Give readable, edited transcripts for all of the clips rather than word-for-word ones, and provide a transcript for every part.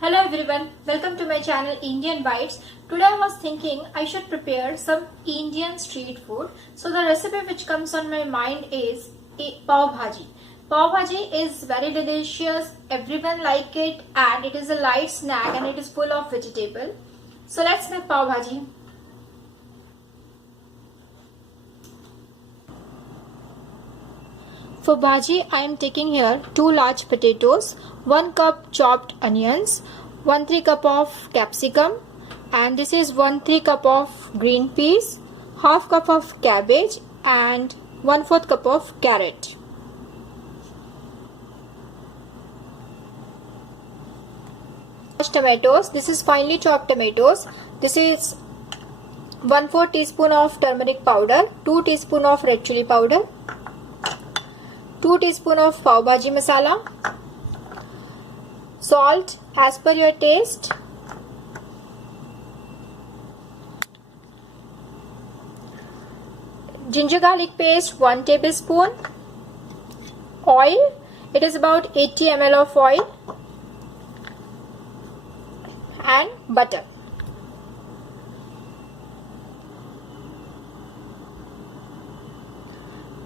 Hello everyone, welcome to my channel Indian Bites. Today I was thinking I should prepare some Indian street food. So the recipe which comes on my mind is pav bhaji. Pav bhaji is very delicious, everyone like it and it is a light snack and it is full of vegetable. So let's make pav bhaji. For bhaji, I am taking here 2 large potatoes, 1 cup chopped onions, 1/3 cup of capsicum, and this is 1/3 cup of green peas, half cup of cabbage, and 1/4 cup of carrot. Tomatoes. This is finely chopped tomatoes. This is 1/4 teaspoon of turmeric powder, 2 teaspoon of red chili powder, 2 teaspoon of pav bhaji masala, salt as per your taste, ginger garlic paste 1 tablespoon, oil, it is about 80 ml of oil, and butter.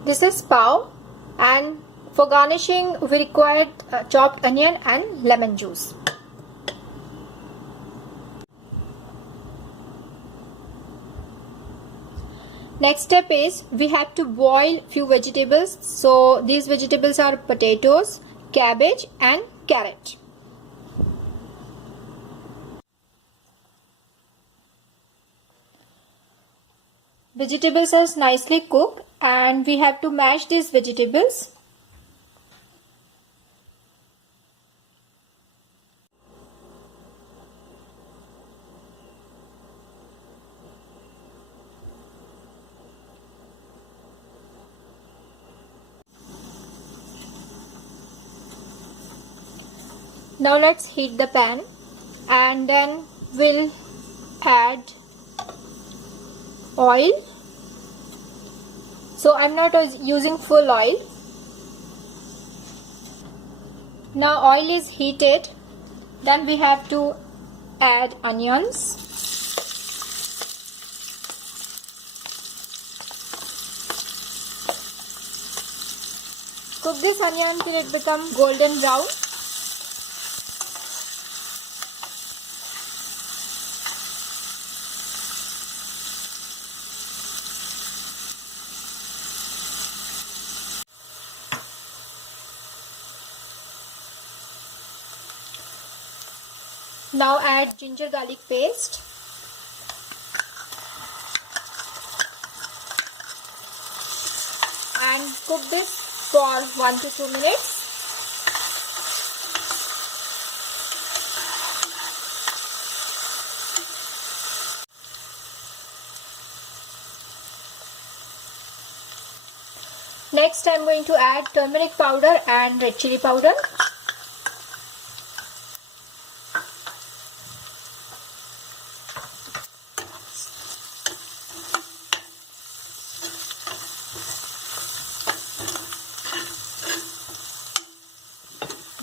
This is pav, and for garnishing we required chopped onion and lemon juice. Next step is we have to boil few vegetables. So these vegetables are potatoes, cabbage and carrot. Vegetables are nicely cooked and we have to mash these vegetables. Now let's heat the pan and then we'll add oil. So I'm not using full oil. Now oil is heated, then we have to add onions. Cook this onion till it becomes golden brown. Now add ginger garlic paste. And cook this for 1 to 2 minutes. Next I am going to add turmeric powder and red chili powder.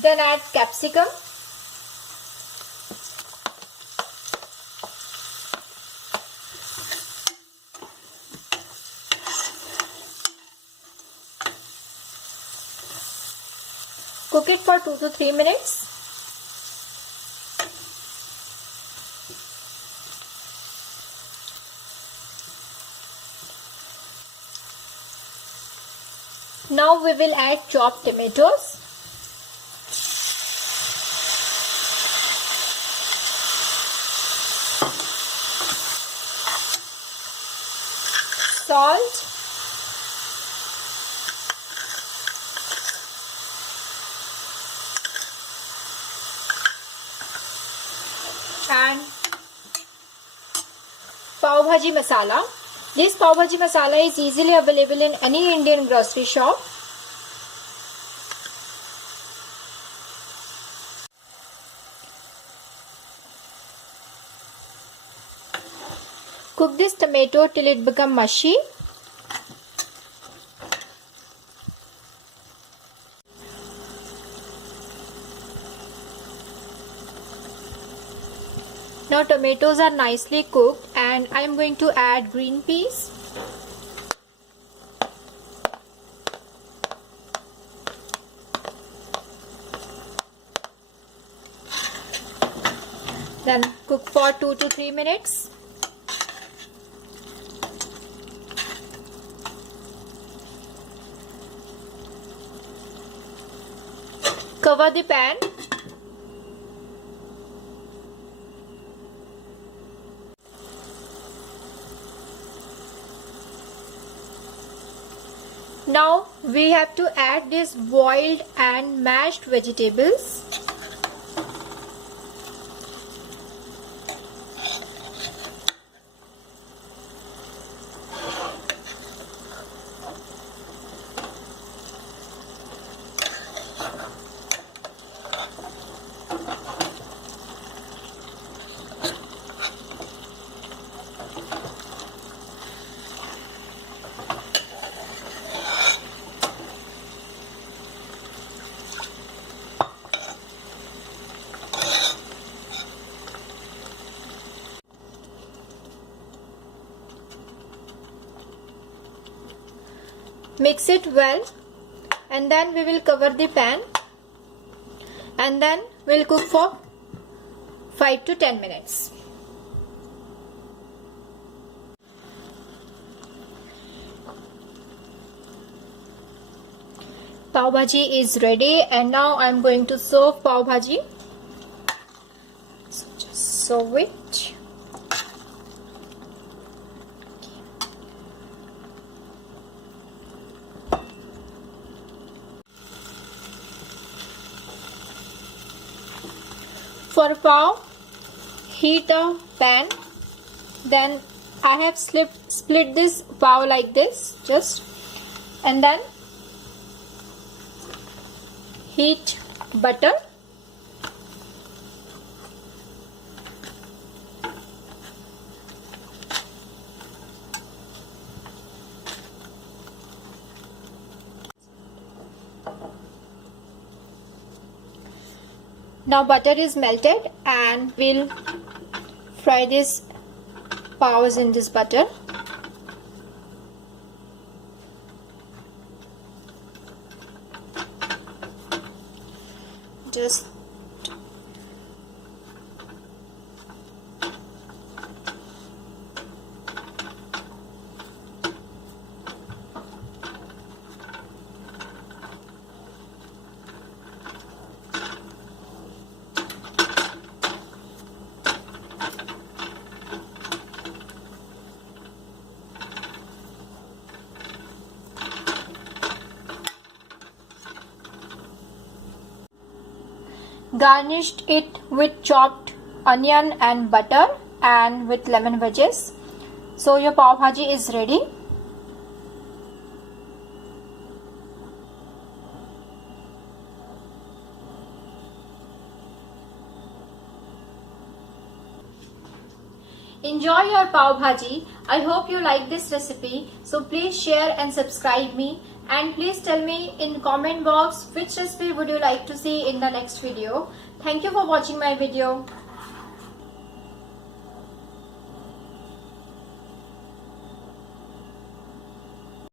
Then add capsicum. Cook it for 2 to 3 minutes. Now we will add chopped tomatoes. Salt, and pav bhaji masala. This pav bhaji masala is easily available in any Indian grocery shop. Cook this tomato till it becomes mushy. Now tomatoes are nicely cooked and I am going to add green peas. Then cook for 2 to 3 minutes. Cover the pan. Now we have to add this boiled and mashed vegetables. Mix it well and then we will cover the pan and then we'll cook for 5 to 10 minutes. Pav bhaji is ready and now I'm going to serve pav bhaji. So just serve it. For pav, heat a pan. Then I have split this pav like this, just, and then heat butter. Now butter is melted and we'll fry this pavs in this butter. Just garnished it with chopped onion and butter and with lemon wedges. So your pav bhaji is ready. Enjoy your pav bhaji. I hope you like this recipe. So please share and subscribe me. And please tell me in comment box which recipe would you like to see in the next video. Thank you for watching my video.